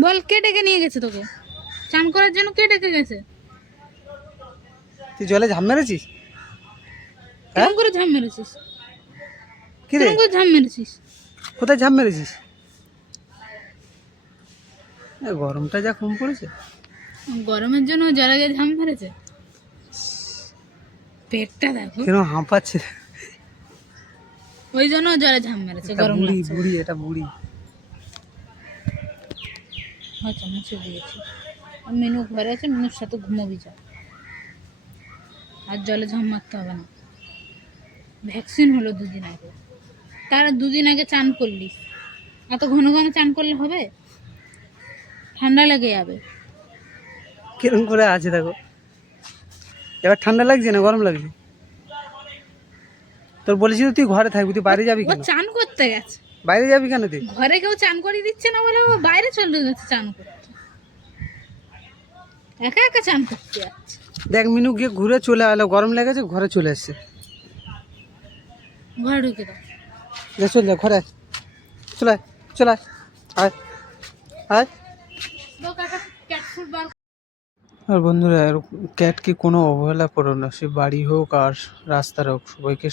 বল কে ডেকে নিয়ে গেছে তোকে? চান করার জন্য কে ডেকে গেছে? তুই জলে ঝাঁপ মেরেছিস? কেমন করে ঝাম মেরেছিস? কি রে, কেমন করে ঝাম মেরেছিস? কোথায় ঝাঁপ মেরেছিস? গরমটা যা কম পড়েছে। গরমের জন্য জলে গিয়ে ঝাম মেরেছে। পেটটা দেখো, কেন হাঁপাচ্ছে? ওই জন্য জলে ঝাম মেরেছে, এটা গরম বুড়ি লাগছে। বুড়ি, এটা বুড়ি। আচ্ছা মুছে দিয়েছি। আর মিনু ঘরে আছে, মিনুর সাথে ঘুমোবি যা। আর জলে ঝাম মারতে হবে না। ভ্যাকসিন হলো 2 দিন আগে, তার 2 দিন আগে চান করলিস। এত ঘন ঘন চান করলে হবে? ঠান্ডা লেগে যাবে। কিরম করে আছে দেখো। এবার ঠান্ডা লাগছে না গরম লাগছে? তোর বলেছি তো তুই ঘরে থাকবি, তুই বাইরে যাবি ও কেন? চান করতে গেছে, বাইরে যাবি কেন তুই? ঘরে কেউ চান করিয়ে দিচ্ছে না বলে ও বাইরে চলে গেছে চান করতে। একা একা চান করতে যাচ্ছে। দেখ মিনু গিয়ে ঘুরে চলে এলো, গরম লেগেছে ঘরে চলে এসছে। ঘরে ঢুকে দাও। যা চল যা ঘরে, চলে চলে আয় আয়। ক্যাট ফুড বার। আর বন্ধুরা, ক্যাটকে কোনো অবহেলা করো না, সে বাড়ি হোক আর রাস্তার হোক, সবাইকে